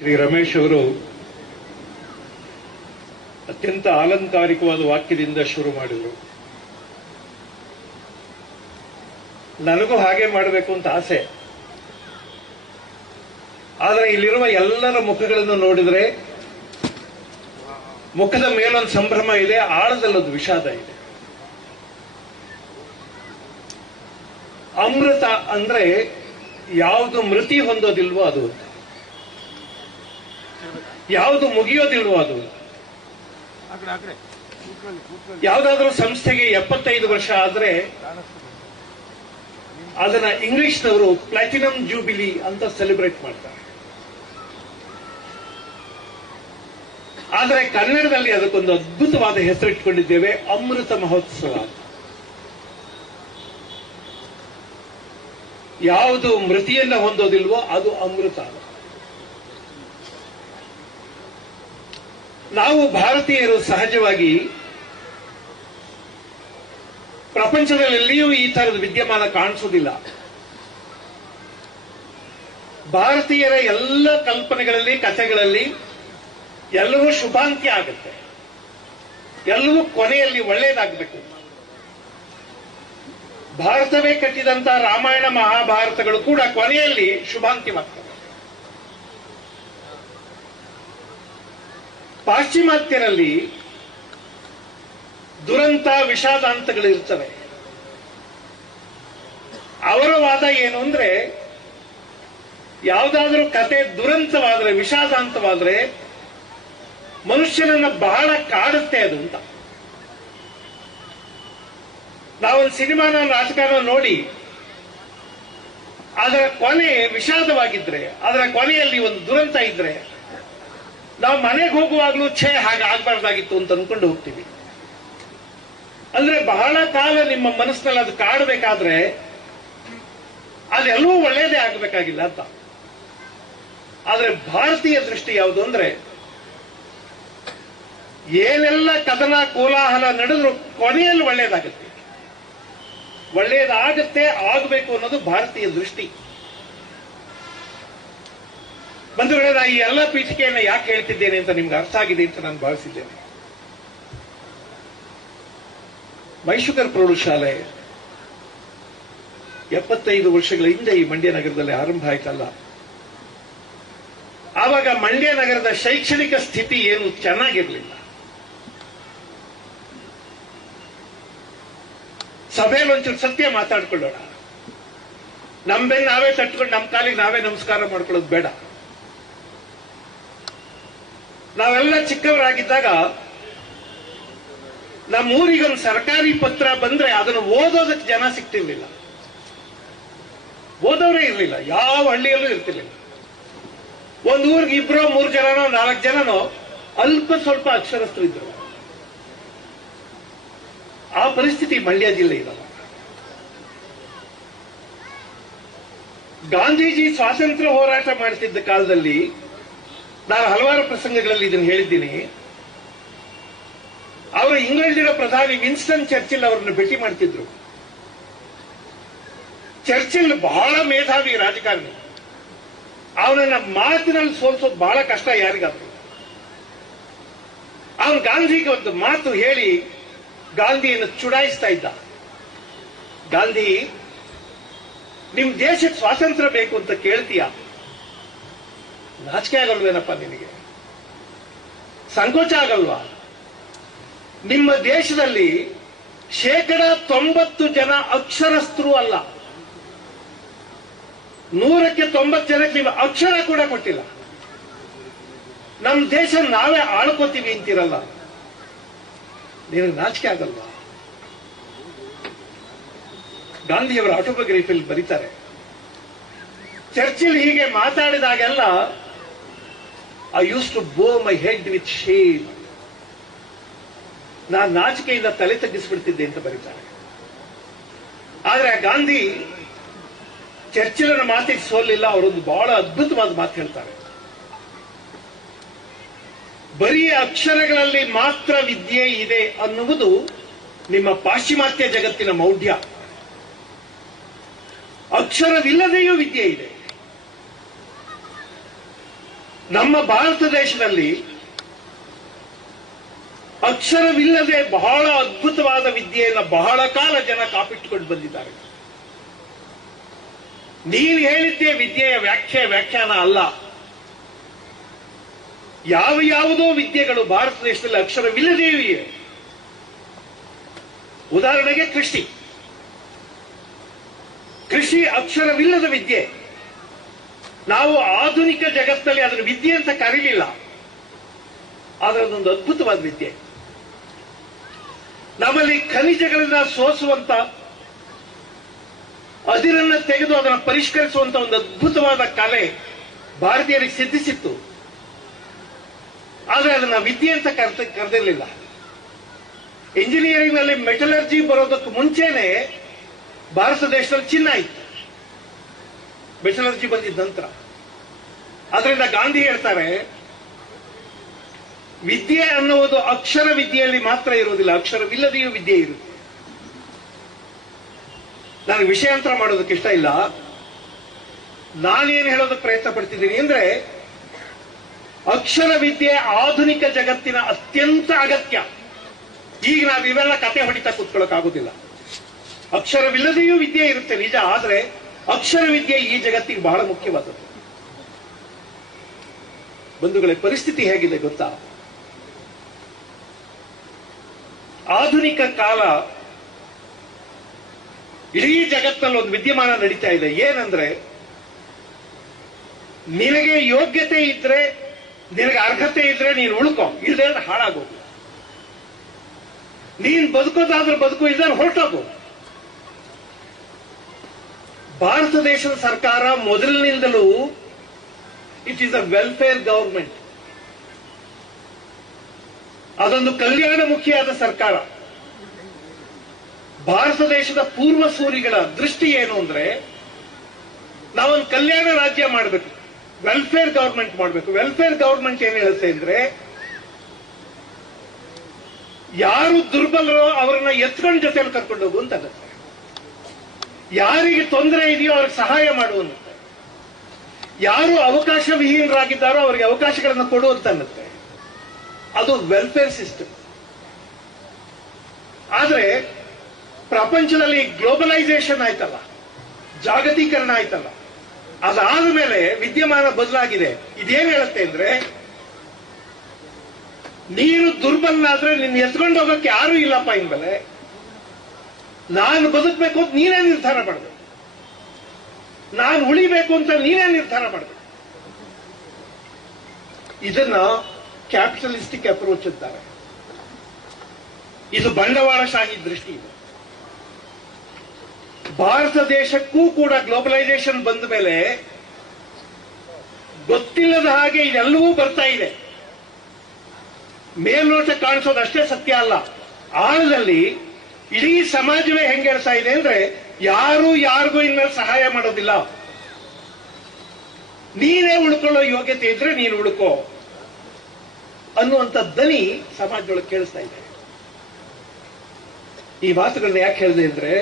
ಶ್ರೀ ರಮೇಶ್ ಅವರು ಅತ್ಯಂತ ಆಲಂಕಾರಿಕವಾದ ವಾಕ್ಯದಿಂದ ಶುರು ಮಾಡಿದರು. ನನಗೂ ಹಾಗೆ ಮಾಡಬೇಕು ಅಂತ ಆಸೆ. ಆದರೆ ಇಲ್ಲಿರುವ ಎಲ್ಲರ ಮುಖಗಳನ್ನು ನೋಡಿದರೆ ಮುಖದ ಮೇಲೊಂದು ಸಂಭ್ರಮ ಇದೆ, ಆಳದಲ್ಲೊಂದು ವಿಷಾದ ಇದೆ. ಅಮೃತ ಅಂದ್ರೆ ಯಾವುದು ಮೃತಿ ಹೊಂದೋದಿಲ್ವೋ ಅದು ಅಂತ. ಯಾವುದು ಮುಗಿಯೋದಿಲ್ವೋ ಅದು. ಯಾವುದಾದ್ರೂ ಸಂಸ್ಥೆಗೆ ಎಪ್ಪತ್ತೈದು ವರ್ಷ ಆದ್ರೆ ಅದನ್ನ ಇಂಗ್ಲಿಷ್ನವರು ಪ್ಲಾಟಿನಂ ಜೂಬಿಲಿ ಅಂತ ಸೆಲೆಬ್ರೇಟ್ ಮಾಡ್ತಾರೆ. ಆದರೆ ಕನ್ನಡದಲ್ಲಿ ಅದಕ್ಕೊಂದು ಅದ್ಭುತವಾದ ಹೆಸರಿಟ್ಕೊಂಡಿದ್ದೇವೆ ಅಮೃತ ಮಹೋತ್ಸವ. ಯಾವುದು ಮೃತಿಯನ್ನ ಹೊಂದೋದಿಲ್ವೋ ಅದು ಅಮೃತ. ನಾವು ಭಾರತೀಯರು ಸಹಜವಾಗಿ ಪ್ರಪಂಚದಲ್ಲೆಲ್ಲಿಯೂ ಈ ತರದ ವಿದ್ಯಮಾನ ಕಾಣಿಸುವುದಿಲ್ಲ. ಭಾರತೀಯರ ಎಲ್ಲ ಕಲ್ಪನೆಗಳಲ್ಲಿ, ಕಥೆಗಳಲ್ಲಿ ಎಲ್ಲವೂ ಶುಭಾಂತ್ಯ ಆಗುತ್ತೆ. ಎಲ್ಲವೂ ಕೊನೆಯಲ್ಲಿ ಒಳ್ಳೆಯದಾಗಬೇಕು. ಭಾರತವೇ ಕಟ್ಟಿದಂತಹ ರಾಮಾಯಣ ಮಹಾಭಾರತಗಳು ಕೂಡ ಕೊನೆಯಲ್ಲಿ ಶುಭಾಂತ್ಯವಾಗ್ತವೆ ಪಾಶ್ಚಿಮಾತ್ಯರಲ್ಲಿ ದುರಂತ ವಿಷಾದಾಂತಗಳು ಇರ್ತವೆ ಅವರ ವಾದ ಏನು ಅಂದ್ರೆ, ಯಾವುದಾದ್ರೂ ಕತೆ ದುರಂತವಾದ್ರೆ, ವಿಷಾದಾಂತವಾದ್ರೆ, ಮನುಷ್ಯನನ್ನ ಬಹಳ ಕಾಡುತ್ತೆ ಅದು ಅಂತ. ನಾವೊಂದು ಸಿನಿಮಾನ ನಾಟಕನ ನೋಡಿ, ಅದರ ಕೊನೆ ವಿಷಾದವಾಗಿದ್ರೆ, ಅದರ ಕೊನೆಯಲ್ಲಿ ಒಂದು ದುರಂತ ಇದ್ರೆ ನಾವು ಮನೆಗೆ ಹೋಗುವಾಗ್ಲೂ ಛೇ, ಹಾಗೆ ಆಗ್ಬಾರ್ದಾಗಿತ್ತು ಅಂತ ಅನ್ಕೊಂಡು ಹೋಗ್ತೀವಿ. ಅಂದ್ರೆ ಬಹಳ ಕಾಲ ನಿಮ್ಮ ಮನಸ್ಸಿನಲ್ಲಿ ಅದು ಕಾಡಬೇಕಾದ್ರೆ ಅದೆಲ್ಲವೂ ಒಳ್ಳೇದೇ ಆಗಬೇಕಾಗಿಲ್ಲ ಅಂತ. ಆದ್ರೆ ಭಾರತೀಯ ದೃಷ್ಟಿ ಯಾವುದು ಅಂದ್ರೆ, ಏನೆಲ್ಲ ಕದನ ಕೋಲಾಹಲ ನಡೆದ್ರು ಕೊನೆಯಲ್ಲಿ ಒಳ್ಳೇದಾಗುತ್ತೆ ಒಳ್ಳೇದಾಗತ್ತೆ ಆಗಬೇಕು ಅನ್ನೋದು ಭಾರತೀಯ ದೃಷ್ಟಿ. ಬಂಧುಗಳೇ, ನಾ ಈ ಎಲ್ಲ ಪೀಠಿಕೆಯನ್ನು ಯಾಕೆ ಹೇಳ್ತಿದ್ದೇನೆ ಅಂತ ನಿಮ್ಗೆ ಅರ್ಥ ಆಗಿದೆ ಅಂತ ನಾನು ಭಾವಿಸಿದ್ದೇನೆ. ಮೈಶುಗರ್ ಪ್ರೌಢಶಾಲೆ ಎಪ್ಪತ್ತೈದು ವರ್ಷಗಳ ಹಿಂದೆ ಈ ಮಂಡ್ಯ ನಗರದಲ್ಲಿ ಆರಂಭ ಆಯ್ತಲ್ಲ. ಆವಾಗ ಮಂಡ್ಯ ನಗರದ ಶೈಕ್ಷಣಿಕ ಸ್ಥಿತಿ ಏನು ಚೆನ್ನಾಗಿರಲಿಲ್ಲ. ಸಭೆಯಲ್ಲಿ ಒಂಚೂರು ಸತ್ಯ ಮಾತಾಡ್ಕೊಳ್ಳೋಣ. ನಮ್ ಬೆನ್ನು ನಾವೇ ತಟ್ಕೊಂಡು ನಮ್ಮ ಕಾಲಿಗೆ ನಾವೇ ನಮಸ್ಕಾರ ಮಾಡ್ಕೊಳ್ಳೋದು ಬೇಡ. ನಾವೆಲ್ಲ ಚಿಕ್ಕವರಾಗಿದ್ದಾಗ ನಮ್ಮ ಊರಿಗೊಂದು ಸರ್ಕಾರಿ ಪತ್ರ ಬಂದ್ರೆ ಅದನ್ನು ಓದೋದಕ್ಕೆ ಜನ ಸಿಗ್ತಿರ್ಲಿಲ್ಲ. ಓದೋರೇ ಇರಲಿಲ್ಲ. ಯಾವ ಹಳ್ಳಿಯಲ್ಲೂ ಇರ್ತಿರ್ಲಿಲ್ಲ. ಒಂದು ಊರಿಗೆ ಇಬ್ರೋ ಮೂರು ಜನನೋ ನಾಲ್ಕು ಜನನೋ ಅಲ್ಪ ಸ್ವಲ್ಪ ಅಕ್ಷರಸ್ಥರು ಇದ್ರು. ಆ ಪರಿಸ್ಥಿತಿ ಮಂಡ್ಯ ಜಿಲ್ಲೆ ಇದಲ್ಲ ಗಾಂಧೀಜಿ ಸ್ವಾತಂತ್ರ್ಯ ಹೋರಾಟ ಮಾಡ್ತಿದ್ದ ಕಾಲದಲ್ಲಿ ನಾನು ಹಲವಾರು ಪ್ರಸಂಗಗಳಲ್ಲಿ ಇದನ್ನು ಹೇಳಿದ್ದೀನಿ. ಅವರು ಇಂಗ್ಲೆಂಡಿನ ಪ್ರಧಾನಿ ವಿನ್ಸ್ಟನ್ ಚರ್ಚಿಲ್ ಅವರನ್ನು ಭೇಟಿ ಮಾಡ್ತಿದ್ರು. ಚರ್ಚಿಲ್ ಬಹಳ ಮೇಧಾವಿ ರಾಜಕಾರಣಿ. ಅವನನ್ನ ಮಾತಿನಲ್ಲಿ ಸೋಲಿಸೋದು ಬಹಳ ಕಷ್ಟ ಯಾರಿಗಾದ್ರು. ಅವನು ಗಾಂಧಿಗೆ ಒಂದು ಮಾತು ಹೇಳಿ ಗಾಂಧಿಯನ್ನು ಚುಡಾಯಿಸ್ತಾ ಇದ್ದ. ಗಾಂಧಿ, ನಿಮ್ ದೇಶಕ್ಕೆ ಸ್ವಾತಂತ್ರ್ಯ ಬೇಕು ಅಂತ ಕೇಳ್ತೀಯ? ನಾಚಿಕೆ ಆಗಲ್ವೇನಪ್ಪ ನಿನಗೆ? ಸಂಕೋಚ ಆಗಲ್ವಾ? ನಿಮ್ಮ ದೇಶದಲ್ಲಿ ಶೇಕಡ ತೊಂಬತ್ತು ಜನ ಅಕ್ಷರಸ್ಥರು ಅಲ್ಲ. ನೂರಕ್ಕೆ ತೊಂಬತ್ತು ಜನಕ್ಕೆ ನೀವು ಅಕ್ಷರ ಕೂಡ ಕೊಟ್ಟಿಲ್ಲ. ನಮ್ಮ ದೇಶ ನಾವೇ ಆಳ್ಕೋತೀವಿ ಅಂತೀರಲ್ಲ. ನಿನಗೆ ನಾಚಿಕೆ ಆಗಲ್ವಾ? ಗಾಂಧಿಯವರ ಆಟೋಬಯೋಗ್ರಫಿಯಲ್ಲಿ ಬರೀತಾರೆ. ಚರ್ಚಿಲ್ ಹೀಗೆ ಮಾತಾಡಿದಾಗೆಲ್ಲ ಐ ಯೂಸ್ ಟು ಬೋ ಮೈ ಹೆಡ್ ವಿತ್ ಶೇಮ್ ನಾನು ನಾಚಿಕೆಯಿಂದ ತಲೆ ತಗ್ಗಿಸ್ಬಿಡ್ತಿದ್ದೆ ಅಂತ ಬರೀತಾರೆ. ಆದ್ರೆ ಗಾಂಧಿ ಚರ್ಚಿಲನ ಮಾತಿಗೆ ಸೋಲಿಲ್ಲ, ಅವರೊಂದು ಬಹಳ ಅದ್ಭುತವಾದ ಮಾತು ಹೇಳ್ತಾರೆ. ಬರೀ ಅಕ್ಷರಗಳಲ್ಲಿ ಮಾತ್ರ ವಿದ್ಯೆ ಇದೆ ಅನ್ನುವುದು ನಿಮ್ಮ ಪಾಶ್ಚಿಮಾತ್ಯ ಜಗತ್ತಿನ ಮೌಢ್ಯ. ಅಕ್ಷರವಿಲ್ಲದೆಯೂ ವಿದ್ಯೆ ಇದೆ. ನಮ್ಮ ಭಾರತ ದೇಶದಲ್ಲಿ ಅಕ್ಷರವಿಲ್ಲದೆ ಬಹಳ ಅದ್ಭುತವಾದ ವಿದ್ಯೆಯನ್ನು ಬಹಳ ಕಾಲ ಜನ ಕಾಪಿಟ್ಟುಕೊಂಡು ಬಂದಿದ್ದಾರೆ. ನೀವು ಹೇಳಿದ್ದೆ ವಿದ್ಯೆಯ ವ್ಯಾಖ್ಯೆ, ವ್ಯಾಖ್ಯಾನ ಅಲ್ಲ. ಯಾವ ಯಾವುದೋ ವಿದ್ಯೆಗಳು ಭಾರತ ದೇಶದಲ್ಲಿ ಅಕ್ಷರವಿಲ್ಲದೇ ಇವೆ. ಉದಾಹರಣೆಗೆ ಕೃಷಿ. ಕೃಷಿ ಅಕ್ಷರವಿಲ್ಲದ ವಿದ್ಯೆ. ನಾವು ಆಧುನಿಕ ಜಗತ್ತಲ್ಲಿ ಅದನ್ನು ವಿದ್ಯೆ ಅಂತ ಕರೀಲಿಲ್ಲ. ಆದರೆ ಅದೊಂದು ಅದ್ಭುತವಾದ ವಿದ್ಯೆ. ನಮ್ಮಲ್ಲಿ ಖನಿಜಗಳನ್ನ ಸೋಸುವಂತ, ಅದಿರನ್ನ ತೆಗೆದು ಅದನ್ನು ಪರಿಷ್ಕರಿಸುವಂತ ಒಂದು ಅದ್ಭುತವಾದ ಕಲೆ ಭಾರತೀಯರಿಗೆ ಸಿದ್ಧಿಸಿತ್ತು. ಆದರೆ ಅದನ್ನ ವಿದ್ಯೆ ಅಂತ ಕರೆ ಕರೆದಿರಲಿಲ್ಲ. ಇಂಜಿನಿಯರಿಂಗ್ನಲ್ಲಿ ಮೆಟಲರ್ಜಿ ಬರೋದಕ್ಕೂ ಮುಂಚೆನೆ ಭಾರತ ದೇಶದಲ್ಲಿ ಚಿನ್ನ ಇತ್ತು. ಮೆಟಲರ್ಜಿ ಬಂದಿದ್ದ ನಂತರ. ಅದರಿಂದ ಗಾಂಧಿ ಹೇಳ್ತಾರೆ, ವಿದ್ಯೆ ಅನ್ನುವುದು ಅಕ್ಷರ ವಿದ್ಯೆಯಲ್ಲಿ ಮಾತ್ರ ಇರುವುದಿಲ್ಲ, ಅಕ್ಷರವಿಲ್ಲದೆಯೂ ವಿದ್ಯೆ ಇರುತ್ತೆ. ನನಗೆ ವಿಷಯಾಂತರ ಮಾಡೋದಕ್ಕೆ ಇಷ್ಟ ಇಲ್ಲ. ನಾನೇನು ಹೇಳೋದಕ್ಕೆ ಪ್ರಯತ್ನ ಪಡ್ತಿದ್ದೀನಿ ಅಂದ್ರೆ, ಅಕ್ಷರ ವಿದ್ಯೆ ಆಧುನಿಕ ಜಗತ್ತಿನ ಅತ್ಯಂತ ಅಗತ್ಯ. ಈಗ ನಾವು ಇವೆಲ್ಲ ಕತೆ ಹೊಡಿತಾ ಕೂತ್ಕೊಳ್ಳೋಕ್ಕಾಗೋದಿಲ್ಲ ಅಕ್ಷರವಿಲ್ಲದೆಯೂ ವಿದ್ಯೆ ಇರುತ್ತೆ ನಿಜ, ಆದ್ರೆ ಅಕ್ಷರ ವಿದ್ಯೆ ಈ ಜಗತ್ತಿಗೆ ಬಹಳ ಮುಖ್ಯವಾದದ್ದು. ಬಂಧುಗಳೇ, ಪರಿಸ್ಥಿತಿ ಹೇಗಿದೆ ಗೊತ್ತಾ? ಆಧುನಿಕ ಕಾಲ ಇಡೀ ಜಗತ್ತಲ್ಲಿ ಒಂದು ವಿದ್ಯಮಾನ ನಡೀತಾ ಇದೆ. ಏನಂದ್ರೆ, ನಿನಗೆ ಯೋಗ್ಯತೆ ಇದ್ರೆ, ನಿನಗೆ ಅರ್ಹತೆ ಇದ್ರೆ ನೀನು ಉಳ್ಕೊ. ಇಲ್ಲದೆ ಹಾಳಾಗೋಗು. ನೀನ್ ಬದುಕೋದಾದ್ರೆ ಬದುಕು ಇದ್ರೆ ಹೊರಟೋಗು. ಭಾರತ ದೇಶದ ಸರ್ಕಾರ ಮೊದಲಿನಿಂದಲೂ it is a welfare government ಅದೊಂದು ಕಲ್ಯಾಣಮುಖಿಯಾದ ಸರ್ಕಾರ. ಭಾರತ ದೇಶದ ಪೂರ್ವ ಸೂರಿಗಳ ದೃಷ್ಟಿ ಏನು ಅಂದ್ರೆ ನಾವೊಂದು ಕಲ್ಯಾಣ ರಾಜ್ಯ ಮಾಡಬೇಕು ವೆಲ್ಫೇರ್ ಗವರ್ಮೆಂಟ್ ಮಾಡಬೇಕು. ವೆಲ್ಫೇರ್ ಗವರ್ಮೆಂಟ್ ಏನ್ ಹೇಳುತ್ತೆ ಅಂದ್ರೆ ಯಾರು ದುರ್ಬಲರೋ ಅವರನ್ನ ಎತ್ಕೊಂಡು ಜೊತೆಯಲ್ಲಿ ಕರ್ಕೊಂಡು ಹೋಗು ಅಂತ ಯಾರಿಗೆ ತೊಂದರೆ ಇದೆಯೋ ಅವ್ರಿಗೆ ಸಹಾಯ ಮಾಡುವಂತೆ ಯಾರು ಅವಕಾಶ ವಿಹೀನರಾಗಿದ್ದಾರೋ ಅವರಿಗೆ ಅವಕಾಶಗಳನ್ನು ಕೊಡುವಂತನ್ನತ್ತೆ ಅದು ವೆಲ್ಫೇರ್ ಸಿಸ್ಟಮ್ ಆದರೆ ಪ್ರಪಂಚದಲ್ಲಿ ಗ್ಲೋಬಲೈಸೇಷನ್ ಆಯ್ತಲ್ಲ, ಜಾಗತೀಕರಣ ಆಯ್ತಲ್ಲ, ಅದಾದ ಮೇಲೆ ವಿದ್ಯಮಾನ ಬದಲಾಗಿದೆ. ಇದೇನು ಹೇಳುತ್ತೆ ಅಂದ್ರೆ, ನೀನು ದುರ್ಬಲನಾದ್ರೆ ನಿನ್ನ ಎತ್ಕೊಂಡು ಹೋಗಕ್ಕೆ ಯಾರು ಇಲ್ಲಪ್ಪ ಇನ್ಮೇಲೆ ನಾನು ಬದುಕಬೇಕು ಅಂತ ನೀನೇ ನಿರ್ಧಾರ ಮಾಡಬೇಕು. ನಾನು ಉಳಿಬೇಕು ಅಂತ ನೀನೇ ನಿರ್ಧಾರ ಮಾಡಬೇಕು. ಇದನ್ನ ಕ್ಯಾಪಿಟಲಿಸ್ಟಿಕ್ ಅಪ್ರೋಚ್ ಅಂತಾರೆ. ಇದು ಬಂಡವಾಳಶಾಹಿ ದೃಷ್ಟಿ. ಇದೆ ಭಾರತ ದೇಶಕ್ಕೂ ಕೂಡ ಗ್ಲೋಬಲೈಸೇಷನ್ ಬಂದ ಮೇಲೆ ಗೊತ್ತಿಲ್ಲದ ಹಾಗೆ ಇದೆಲ್ಲವೂ ಬರ್ತಾ ಇದೆ. ಮೇಲ್ನೋಟ ಕಾಣಿಸೋದು ಅಷ್ಟೇ ಸತ್ಯ ಅಲ್ಲ. ಆಳದಲ್ಲಿ ಇಡೀ ಸಮಾಜವೇ ಹೆಂಗೆ ಹೇಳ್ತಾ ಇದೆ ಅಂದ್ರೆ ಯಾರು ಯಾರಿಗೂ ಇನ್ಮೇಲೆ ಸಹಾಯ ಮಾಡೋದಿಲ್ಲ. ನೀನೇ ಉಳ್ಕೊಳ್ಳೋ ಯೋಗ್ಯತೆ ಇದ್ರೆ ನೀನು ಉಳ್ಕೋ ಅನ್ನುವಂಥ ದನಿ ಸಮಾಜದೊಳಗೆ ಕೇಳಿಸ್ತಾ ಇದೆ. ಈ ಮಾತುಗಳನ್ನ ಯಾಕೆ ಹೇಳಿದೆ ಅಂದ್ರೆ,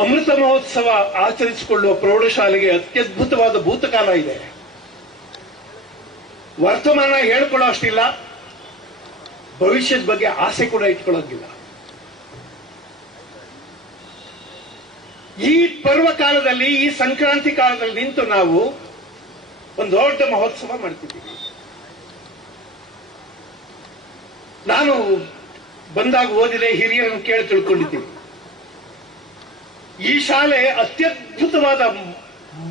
ಅಮೃತ ಮಹೋತ್ಸವ ಆಚರಿಸಿಕೊಳ್ಳುವ ಪ್ರೌಢಶಾಲೆಗೆ ಅತ್ಯದ್ಭುತವಾದ ಭೂತಕಾಲ ಇದೆ. ವರ್ತಮಾನ ಹೇಳ್ಕೊಳ್ಳೋ ಅಷ್ಟಿಲ್ಲ. ಭವಿಷ್ಯದ ಬಗ್ಗೆ ಆಸೆ ಕೂಡ ಇಟ್ಕೊಳ್ಳೋದಿಲ್ಲ ಈ ಪರ್ವ ಕಾಲದಲ್ಲಿ, ಈ ಸಂಕ್ರಾಂತಿ ಕಾಲದಲ್ಲಿ ನಿಂತು ನಾವು ಒಂದು ದೊಡ್ಡ ಮಹೋತ್ಸವ ಮಾಡ್ತಿದ್ದೀವಿ. ನಾನು ಬಂದಾಗ ಓದಿದೆ, ಹಿರಿಯರನ್ನು ಕೇಳಿ ತಿಳ್ಕೊಂಡಿದ್ದೀನಿ. ಈ ಶಾಲೆ ಅತ್ಯದ್ಭುತವಾದ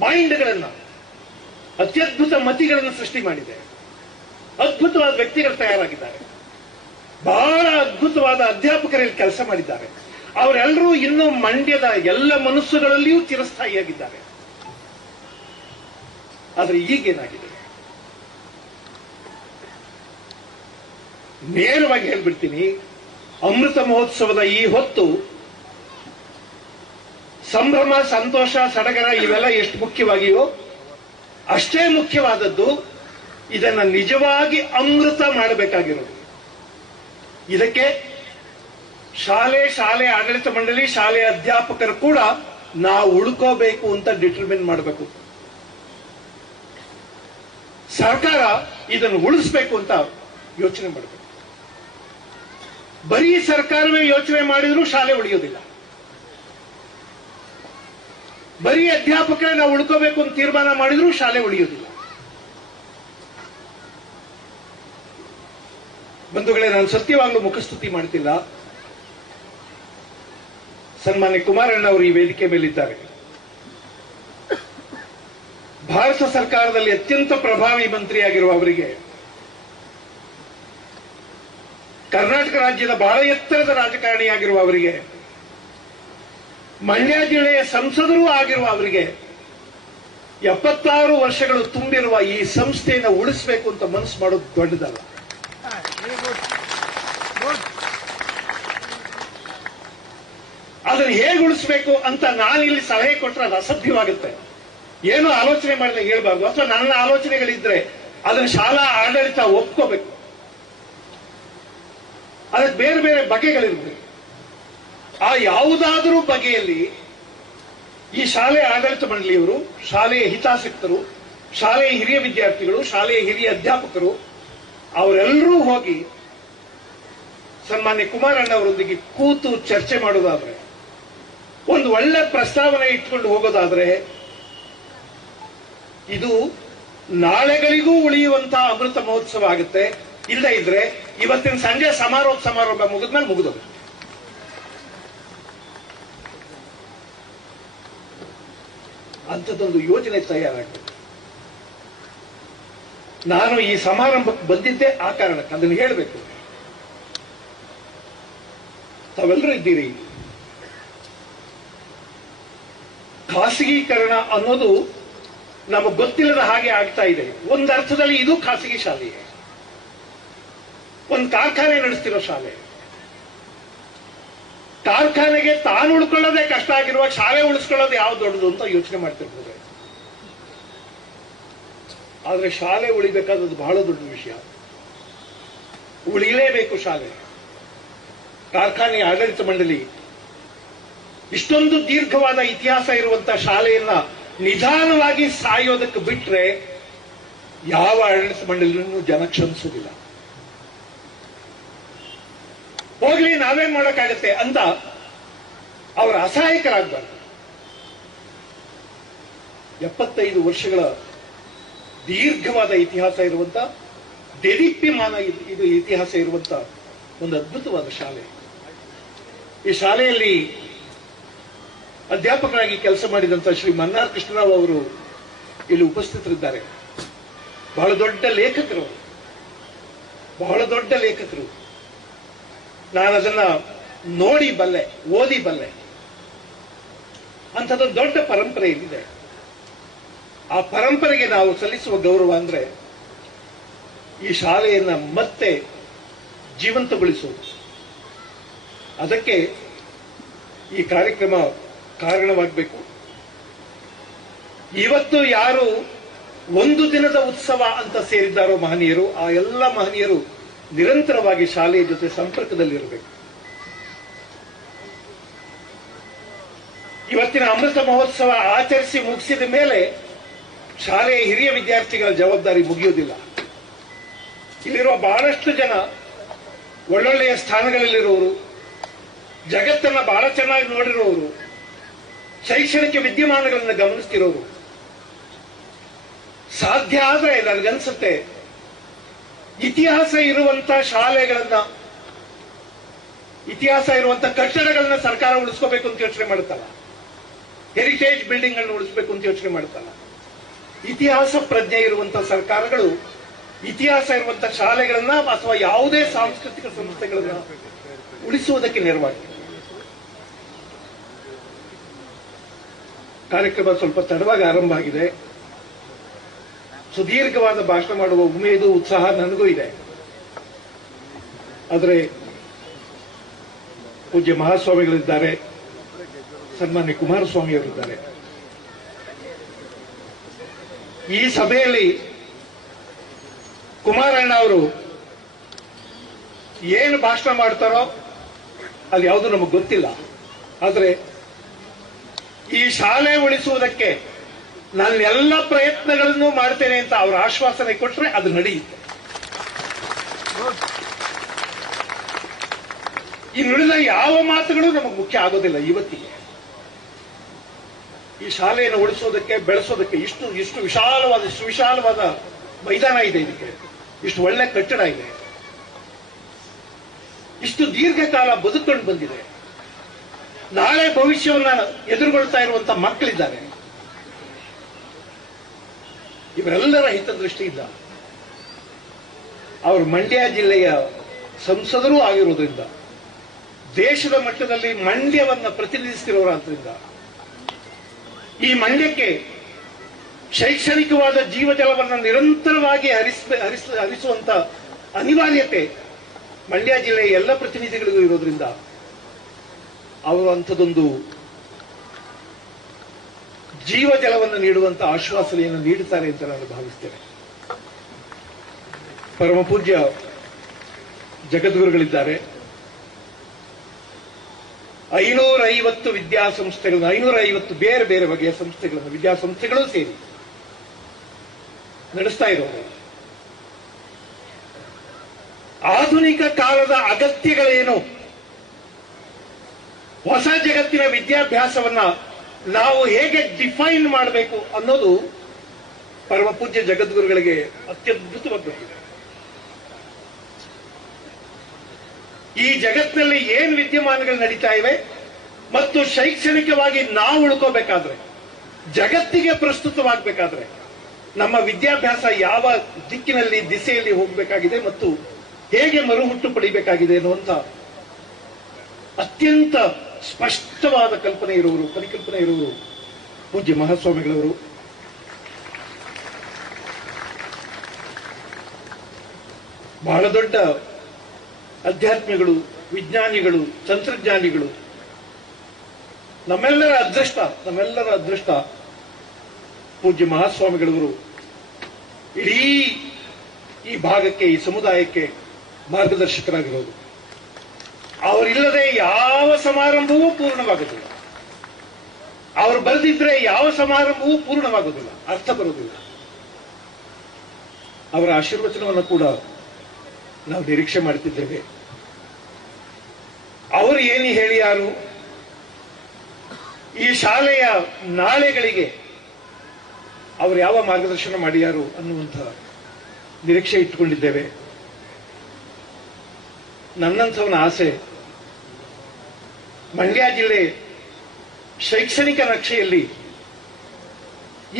ಮೈಂಡ್ಗಳನ್ನ, ಅತ್ಯದ್ಭುತ ಮತಿಗಳನ್ನು ಸೃಷ್ಟಿ ಮಾಡಿದೆ. ಅದ್ಭುತವಾದ ವ್ಯಕ್ತಿಗಳು ತಯಾರಾಗಿದ್ದಾರೆ. ಬಹಳ ಅದ್ಭುತವಾದ ಅಧ್ಯಾಪಕರಲ್ಲಿ ಕೆಲಸ ಮಾಡಿದ್ದಾರೆ. ಅವರೆಲ್ಲರೂ ಇನ್ನೂ ಮಂಡ್ಯದ ಎಲ್ಲ ಮನಸ್ಸುಗಳಲ್ಲಿಯೂ ಚಿರಸ್ಥಾಯಿಯಾಗಿದ್ದಾರೆ. ಆದ್ರೆ ಈಗೇನಾಗಿದೆ? ನೇರವಾಗಿ ಹೇಳ್ಬಿಡ್ತೀನಿ, ಅಮೃತ ಮಹೋತ್ಸವದ ಈ ಹೊತ್ತು ಸಂಭ್ರಮ, ಸಂತೋಷ, ಸಡಗರ ಇವೆಲ್ಲ ಎಷ್ಟು ಮುಖ್ಯವಾಗಿಯೋ ಅಷ್ಟೇ ಮುಖ್ಯವಾದದ್ದು ಇದನ್ನ ನಿಜವಾಗಿ ಅಮೃತ ಮಾಡಬೇಕಾಗಿರೋದು. ಇದಕ್ಕೆ ಶಾಲೆ ಶಾಲೆ ಆಡಳಿತ ಮಂಡಳಿ, ಶಾಲೆ ಅಧ್ಯಾಪಕರು ಕೂಡ ನಾವು ಉಳ್ಕೋಬೇಕು ಅಂತ ಡಿಟರ್ಮಿನ್ ಮಾಡಬೇಕು. ಸರ್ಕಾರ ಇದನ್ನು ಉಳಿಸ್ಬೇಕು ಅಂತ ಯೋಚನೆ ಮಾಡಬೇಕು. ಬರೀ ಸರ್ಕಾರವೇ ಯೋಚನೆ ಮಾಡಿದ್ರೂ ಶಾಲೆ ಉಳಿಯೋದಿಲ್ಲ. ಬರೀ ಅಧ್ಯಾಪಕರೇ ನಾವು ಉಳ್ಕೋಬೇಕು ಅಂತ ತೀರ್ಮಾನ ಮಾಡಿದ್ರೂ ಶಾಲೆ ಉಳಿಯೋದಿಲ್ಲ. ಬಂಧುಗಳೇ, ನಾನು ಸತ್ಯವಾಗ್ಲೂ ಮುಖಸ್ತುತಿ ಮಾಡ್ತಿಲ್ಲ. ಸನ್ಮಾನ್ಯ ಕುಮಾರಣ್ಣ ಅವರು ಈ ವೇದಿಕೆ ಮೇಲಿದ್ದಾರೆ. ಭಾರತ ಸರ್ಕಾರದಲ್ಲಿ ಅತ್ಯಂತ ಪ್ರಭಾವಿ ಮಂತ್ರಿಯಾಗಿರುವ ಅವರಿಗೆ ಕರ್ನಾಟಕ ರಾಜ್ಯದ ಬಹಳ ಎತ್ತರದ ರಾಜಕಾರಣಿಯಾಗಿರುವ ಅವರಿಗೆ ಮಂಡ್ಯ ಜಿಲ್ಲೆಯ ಸಂಸದರೂ ಆಗಿರುವ ಅವರಿಗೆ ಎಪ್ಪತ್ತಾರು ವರ್ಷಗಳು ತುಂಬಿರುವ ಈ ಸಂಸ್ಥೆಯನ್ನು ಉಳಿಸಬೇಕು ಅಂತ ಮನಸ್ಸು ಮಾಡೋದು ದೊಡ್ಡದಲ್ಲ. ಅದನ್ನು ಹೇಗೆ ಉಳಿಸ್ಬೇಕು ಅಂತ ನಾನು ಇಲ್ಲಿ ಸಲಹೆ ಕೊಟ್ಟರೆ ಅದು ಅಸಭ್ಯವಾಗುತ್ತೆ ಏನು ಆಲೋಚನೆ ಮಾಡಿದಾಗ ಹೇಳ್ಬಾರ್ದು, ಅಥವಾ ನನ್ನ ಆಲೋಚನೆಗಳಿದ್ರೆ ಅದನ್ನು ಶಾಲಾ ಆಡಳಿತ ಒಪ್ಕೋಬೇಕು. ಅದಕ್ಕೆ ಬೇರೆ ಬೇರೆ ಬಗೆಗಳಿರ್ಬೇಕು. ಆ ಯಾವುದಾದರೂ ಬಗೆಯಲ್ಲಿ ಈ ಶಾಲೆಯ ಆಡಳಿತ ಮಂಡಳಿಯವರು ಶಾಲೆಯ ಹಿತಾಸಕ್ತರು ಶಾಲೆಯ ಹಿರಿಯ ವಿದ್ಯಾರ್ಥಿಗಳು ಶಾಲೆಯ ಹಿರಿಯ ಅಧ್ಯಾಪಕರು, ಅವರೆಲ್ಲರೂ ಹೋಗಿ ಸನ್ಮಾನ್ಯ ಕುಮಾರಣ್ಣ ಅವರೊಂದಿಗೆ ಕೂತು ಚರ್ಚೆ ಮಾಡೋದಾದ್ರೆ ಒಂದು ಒಳ್ಳೆ ಪ್ರಸ್ತಾವನೆ ಇಟ್ಕೊಂಡು ಹೋಗೋದಾದ್ರೆ ಇದು ನಾಳೆಗಳಿಗೂ ಉಳಿಯುವಂತಹ ಅಮೃತ ಮಹೋತ್ಸವ ಆಗುತ್ತೆ. ಇಲ್ಲ ಇದ್ರೆ ಇವತ್ತಿನ ಸಂಜೆ ಸಮಾರೋಪ ಸಮಾರಂಭ ಮುಗಿದ್ಮೇಲೆ ಮುಗಿದು ಅಂಥದ್ದೊಂದು ಯೋಜನೆ ತಯಾರಾಗ್ತದೆ. ನಾನು ಈ ಸಮಾರಂಭಕ್ಕೆ ಬಂದಿದ್ದೆ ಆ ಕಾರಣಕ್ಕೆ, ಅದನ್ನು ಹೇಳಬೇಕು. ತಾವೆಲ್ಲರೂ ಇದ್ದೀರಿ. ಖಾಸಗೀಕರಣ ಅನ್ನೋದು ನಮಗೆ ಗೊತ್ತಿಲ್ಲದ ಹಾಗೆ ಆಗ್ತಾ ಇದೆ. ಒಂದರ್ಥದಲ್ಲಿ ಇದು ಖಾಸಗಿ ಶಾಲೆಯೇ ಒಂದು ಕಾರ್ಖಾನೆ ನಡೆಸ್ತಿರೋ ಶಾಲೆ. ಕಾರ್ಖಾನೆಗೆ ತಾನು ಉಳ್ಕೊಳ್ಳೋದೇ ಕಷ್ಟ ಆಗಿರುವ ಶಾಲೆ ಉಳಿಸ್ಕೊಳ್ಳೋದು ಯಾವ ದೊಡ್ಡದು ಅಂತ ಯೋಚನೆ ಮಾಡ್ತಿರ್ಬೋದು ಆದ್ರೆ ಶಾಲೆ ಉಳಿಬೇಕಾದದ್ದು ಬಹಳ ದೊಡ್ಡ ವಿಷಯ. ಉಳಿಲೇಬೇಕು ಶಾಲೆ. ಕಾರ್ಖಾನೆಯ ಆಡಳಿತ ಮಂಡಳಿ ಇಷ್ಟೊಂದು ದೀರ್ಘವಾದ ಇತಿಹಾಸ ಇರುವಂತಹ ಶಾಲೆಯನ್ನ ನಿಧಾನವಾಗಿ ಸಾಯೋದಕ್ಕೆ ಬಿಟ್ರೆ ಯಾವ ಆಡಳಿತ ಮಂಡಳಿಯನ್ನು ಜನ ಕ್ಷಮಿಸುವುದಿಲ್ಲ. ಹೋಗ್ಲಿ ನಾವೇನ್ ಮಾಡೋಕ್ಕಾಗತ್ತೆ ಅಂತ ಅವರ ಅಸಹಾಯಕರಾಗಬಾರ್ದು. ಎಪ್ಪತ್ತೈದು ವರ್ಷಗಳ ದೀರ್ಘವಾದ ಇತಿಹಾಸ ಇರುವಂತ ದೇದೀಪ್ಯಮಾನ ಇದು ಇತಿಹಾಸ ಇರುವಂತ ಒಂದು ಅದ್ಭುತವಾದ ಶಾಲೆ. ಈ ಶಾಲೆಯಲ್ಲಿ ಅಧ್ಯಾಪಕರಾಗಿ ಕೆಲಸ ಮಾಡಿದಂತ ಶ್ರೀ ಮನ್ನಾರ್ ಕೃಷ್ಣರಾವ್ ಅವರು ಇಲ್ಲಿ ಉಪಸ್ಥಿತರಿದ್ದಾರೆ. ಬಹಳ ದೊಡ್ಡ ಲೇಖಕರು ಬಹಳ ದೊಡ್ಡ ಲೇಖಕರು. ನಾನು ಅದನ್ನ ನೋಡಿ ಬಲ್ಲೆ, ಓದಿ ಬಲ್ಲೆ. ಅಂಥದ್ದು ದೊಡ್ಡ ಪರಂಪರೆ ಇದೆ ಆ ಪರಂಪರೆಗೆ ನಾವು ಸಲ್ಲಿಸುವ ಗೌರವ ಅಂದ್ರೆ ಈ ಶಾಲೆಯನ್ನ ಮತ್ತೆ ಜೀವಂತಗೊಳಿಸುವುದು. ಅದಕ್ಕೆ ಈ ಕಾರ್ಯಕ್ರಮ ಕಾರಣವಾಗಬೇಕು. ಇವತ್ತು ಯಾರು ಒಂದು ದಿನದ ಉತ್ಸವ ಅಂತ ಸೇರಿದ್ದಾರೋ ಮಹನೀಯರು, ಆ ಎಲ್ಲ ಮಹನೀಯರು ನಿರಂತರವಾಗಿ ಶಾಲೆಯ ಜೊತೆ ಸಂಪರ್ಕದಲ್ಲಿರಬೇಕು. ಇವತ್ತಿನ ಅಮೃತ ಮಹೋತ್ಸವ ಆಚರಿಸಿ ಮುಗಿಸಿದ ಮೇಲೆ ಶಾಲೆಯ ಹಿರಿಯ ವಿದ್ಯಾರ್ಥಿಗಳ ಜವಾಬ್ದಾರಿ ಮುಗಿಯುವುದಿಲ್ಲ. ಇಲ್ಲಿರುವ ಬಹಳಷ್ಟು ಜನ ಒಳ್ಳೊಳ್ಳೆಯ ಸ್ಥಾನಗಳಲ್ಲಿರುವವರು, ಜಗತ್ತನ್ನ ಬಹಳ ಚೆನ್ನಾಗಿ ನೋಡಿರುವವರು ಶೈಕ್ಷಣಿಕ ವಿದ್ಯಮಾನಗಳನ್ನು ಗಮನಿಸ್ತಿರೋರು ಸಾಧ್ಯ ಆದ್ರೆ ನನಗನ್ಸುತ್ತೆ. ಇತಿಹಾಸ ಇರುವಂತ ಶಾಲೆಗಳನ್ನ, ಇತಿಹಾಸ ಇರುವಂತ ಕಟ್ಟಡಗಳನ್ನ ಸರ್ಕಾರ ಉಳಿಸ್ಕೋಬೇಕು ಅಂತ ಯೋಚನೆ ಮಾಡುತ್ತಲ್ಲ? ಹೆರಿಟೇಜ್ ಬಿಲ್ಡಿಂಗ್ ಅನ್ನು ಉಳಿಸ್ಬೇಕು ಅಂತ ಯೋಚನೆ ಮಾಡುತ್ತಲ್ಲ? ಇತಿಹಾಸ ಪ್ರಜ್ಞೆ ಇರುವಂತ ಸರ್ಕಾರಗಳು, ಇತಿಹಾಸ ಇರುವಂತ ಶಾಲೆಗಳನ್ನ ಅಥವಾ ಯಾವುದೇ ಸಾಂಸ್ಕೃತಿಕ ಸಂಸ್ಥೆಗಳನ್ನ ಉಳಿಸುವುದಕ್ಕೆ ನೆರವಾಗಿದೆ. ಕಾರ್ಯಕ್ರಮ ಸ್ವಲ್ಪ ತಡವಾಗಿ ಆರಂಭ ಆಗಿದೆ. ಸುದೀರ್ಘವಾದ ಭಾಷಣ ಮಾಡುವ ಉಮೇದು, ಉತ್ಸಾಹ ನನಗೂ ಇದೆ. ಆದರೆ ಪೂಜ್ಯ ಮಹಾಸ್ವಾಮಿಗಳಿದ್ದಾರೆ. ಸನ್ಮಾನ್ಯ ಕುಮಾರಸ್ವಾಮಿ ಅವರಿದ್ದಾರೆ ಈ ಸಭೆಯಲ್ಲಿ ಕುಮಾರಣ್ಣ ಅವರು ಏನು ಭಾಷಣ ಮಾಡ್ತಾರೋ ಅದು ಯಾವುದು ನಮಗೆ ಗೊತ್ತಿಲ್ಲ. ಆದರೆ ಈ ಶಾಲೆ ಉಳಿಸುವುದಕ್ಕೆ ನಾನು ಎಲ್ಲ ಪ್ರಯತ್ನಗಳನ್ನು ಮಾಡ್ತೇನೆ ಅಂತ ಅವರ ಆಶ್ವಾಸನೆ ಕೊಟ್ರೆ ಅದು ನಡೆಯುತ್ತೆ. ಈ ನುಡಿದ ಯಾವ ಮಾತುಗಳು ನಮಗೆ ಮುಖ್ಯ ಆಗೋದಿಲ್ಲ ಇವತ್ತಿಗೆ. ಈ ಶಾಲೆಯನ್ನು ಉಳಿಸೋದಕ್ಕೆ, ಬೆಳೆಸೋದಕ್ಕೆ ಇಷ್ಟು ಇಷ್ಟು ವಿಶಾಲವಾದ ಸುವಿಶಾಲವಾದ ಮೈದಾನ ಇದೆ ಇದಕ್ಕೆ. ಇಷ್ಟು ಒಳ್ಳೆ ಕಟ್ಟಡ ಇದೆ. ಇಷ್ಟು ದೀರ್ಘಕಾಲ ಬದುಕೊಂಡು ಬಂದಿದೆ. ನಾಳೆ ಭವಿಷ್ಯವನ್ನ ಎದುರುಗೊಳ್ತಾ ಇರುವಂತ ಮಕ್ಕಳಿದ್ದಾರೆ. ಇವರೆಲ್ಲರ ಹಿತದೃಷ್ಟಿಯಿಂದ ಅವರು ಮಂಡ್ಯ ಜಿಲ್ಲೆಯ ಸಂಸದರೂ ಆಗಿರುವುದರಿಂದ, ದೇಶದ ಮಟ್ಟದಲ್ಲಿ ಮಂಡ್ಯವನ್ನ ಪ್ರತಿನಿಧಿಸ್ತಿರೋರಾದ್ರಿಂದ ಈ ಮಂಡ್ಯಕ್ಕೆ ಶೈಕ್ಷಣಿಕವಾದ ಜೀವಜಲವನ್ನು ನಿರಂತರವಾಗಿ ಹರಿಸ ಹರಿಸ, ಹರಿಸುವಂತ ಅನಿವಾರ್ಯತೆ ಮಂಡ್ಯ ಜಿಲ್ಲೆಯ ಎಲ್ಲ ಪ್ರತಿನಿಧಿಗಳಿಗೂ ಇರೋದ್ರಿಂದ ಅವರು ಅಂಥದೊಂದು ಜೀವಜಲವನ್ನು ನೀಡುವಂತ ಆಶ್ವಾಸನೆಯನ್ನು ನೀಡುತ್ತಾರೆ ಅಂತ ನಾನು ಭಾವಿಸ್ತೇನೆ. ಪರಮ ಪೂಜ್ಯ ಜಗದ್ಗುರುಗಳಿದ್ದಾರೆ. ಐನೂರ ಐವತ್ತು ವಿದ್ಯಾಸಂಸ್ಥೆಗಳನ್ನು ಐನೂರ ಐವತ್ತು ಬೇರೆ ಬೇರೆ ಬಗೆಯ ಸಂಸ್ಥೆಗಳನ್ನು, ವಿದ್ಯಾಸಂಸ್ಥೆಗಳು ಸೇರಿ ನಡೆಸ್ತಾ ಇರೋರು. ಆಧುನಿಕ ಕಾಲದ ಅಗತ್ಯಗಳೇನು? ಹೊಸ ಜಗತ್ತಿನ ವಿದ್ಯಾಭ್ಯಾಸವನ್ನ ನಾವು ಹೇಗೆ ಡಿಫೈನ್ ಮಾಡಬೇಕು ಅನ್ನೋದು ಪರಮ ಪೂಜ್ಯ ಜಗದ್ಗುರುಗಳಿಗೆ ಅತ್ಯದ್ಭುತವಾಗಿ ಈ ಜಗತ್ತಿನಲ್ಲಿ ಏನ್ ವಿದ್ಯಮಾನಗಳು ನಡೀತಾ ಇವೆ ಮತ್ತು ಶೈಕ್ಷಣಿಕವಾಗಿ ನಾವು ಉಳ್ಕೋಬೇಕಾದ್ರೆ, ಜಗತ್ತಿಗೆ ಪ್ರಸ್ತುತವಾಗಬೇಕಾದ್ರೆ ನಮ್ಮ ವಿದ್ಯಾಭ್ಯಾಸ ಯಾವ ದಿಕ್ಕಿನಲ್ಲಿ, ದಿಸೆಯಲ್ಲಿ ಹೋಗಬೇಕಾಗಿದೆ ಮತ್ತು ಹೇಗೆ ಮರುಹುಟ್ಟು ಪಡಿಬೇಕಾಗಿದೆ ಅನ್ನುವಂತ ಅತ್ಯಂತ ಸ್ಪಷ್ಟವಾದ ಕಲ್ಪನೆ ಇರುವರು ಪರಿಕಲ್ಪನೆ ಇರುವರು ಪೂಜ್ಯ ಮಹಾಸ್ವಾಮಿಗಳವರು. ಬಹಳ ದೊಡ್ಡ ಅಧ್ಯಾತ್ಮಿಗಳು, ವಿಜ್ಞಾನಿಗಳು, ತಂತ್ರಜ್ಞಾನಿಗಳು, ನಮ್ಮೆಲ್ಲರ ಅದೃಷ್ಟ ನಮ್ಮೆಲ್ಲರ ಅದೃಷ್ಟ ಪೂಜ್ಯ ಮಹಾಸ್ವಾಮಿಗಳವರು. ಇಡೀ ಈ ಭಾಗಕ್ಕೆ, ಈ ಸಮುದಾಯಕ್ಕೆ ಮಾರ್ಗದರ್ಶಕರಾಗಿರೋದು. ಅವರಿಲ್ಲದೆ ಯಾವ ಸಮಾರಂಭವೂ ಪೂರ್ಣವಾಗುದಿಲ್ಲ ಅವರು ಬರೆದಿದ್ರೆ ಯಾವ ಸಮಾರಂಭವೂ ಪೂರ್ಣವಾಗುವುದಿಲ್ಲ. ಅರ್ಥ ಬರುವುದಿಲ್ಲ. ಅವರ ಆಶೀರ್ವಚನವನ್ನು ಕೂಡ ನಾವು ನಿರೀಕ್ಷೆ ಮಾಡುತ್ತಿದ್ದೇವೆ ಅವರು ಏನು ಹೇಳಿಯಾರು ಈ ಶಾಲೆಯ ನಾಳೆಗಳಿಗೆ ಅವರು ಯಾವ ಮಾರ್ಗದರ್ಶನ ಮಾಡಿಯಾರು ಅನ್ನುವಂಥ ನಿರೀಕ್ಷೆ ಇಟ್ಟುಕೊಂಡಿದ್ದೇವೆ. ನನ್ನಂಥವನ ಆಸೆ ಮಂಡ್ಯ ಜಿಲ್ಲೆ ಶೈಕ್ಷಣಿಕ ನಕ್ಷೆಯಲ್ಲಿ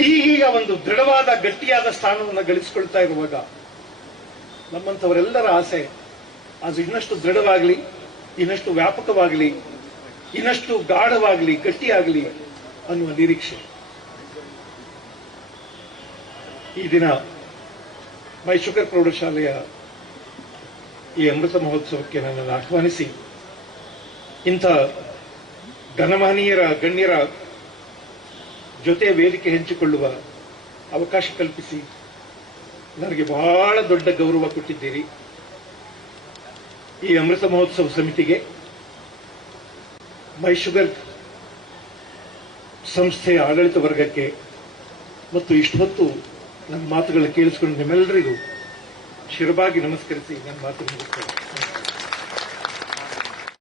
ಈಗೀಗ ಒಂದು ದೃಢವಾದ, ಗಟ್ಟಿಯಾದ ಸ್ಥಾನವನ್ನು ಗಳಿಸಿಕೊಳ್ತಾ ಇರುವಾಗ ನಮ್ಮಂಥವರೆಲ್ಲರ ಆಸೆ, ಅದು ಇನ್ನಷ್ಟು ದೃಢವಾಗಲಿ, ಇನ್ನಷ್ಟು ವ್ಯಾಪಕವಾಗಲಿ, ಇನ್ನಷ್ಟು ಗಾಢವಾಗಲಿ, ಗಟ್ಟಿಯಾಗಲಿ ಅನ್ನುವ ನಿರೀಕ್ಷೆ. ಈ ದಿನ ಮೈಶುಕರ್ ಪ್ರೌಢಶಾಲೆಯ ಈ ಅಮೃತ ಮಹೋತ್ಸವಕ್ಕೆ ನನ್ನನ್ನು ಆಹ್ವಾನಿಸಿ. ಇಂಥ ಘನಮಹನೀಯರ, ಗಣ್ಯರ ಜೊತೆ ವೇದಿಕೆ ಹಂಚಿಕೊಳ್ಳುವ ಅವಕಾಶ ಕಲ್ಪಿಸಿ ನನಗೆ ಬಹಳ ದೊಡ್ಡ ಗೌರವ ಕೊಟ್ಟಿದ್ದೀರಿ. ಈ ಅಮೃತ ಮಹೋತ್ಸವ ಸಮಿತಿಗೆ ಮೈಶುಗರ್ ಸಂಸ್ಥೆಯ ಆಡಳಿತ ವರ್ಗಕ್ಕೆ ಮತ್ತು ಇಷ್ಟೊತ್ತು ನನ್ನ ಮಾತುಗಳನ್ನು ಕೇಳಿಸಿಕೊಂಡು ನಿಮ್ಮೆಲ್ಲರಿಗೂ ಶಿರಬಾಗಿ ನಮಸ್ಕರಿಸಿ ನನ್ನ ಮಾತು ಮುಗಿಸ್ತೇನೆ.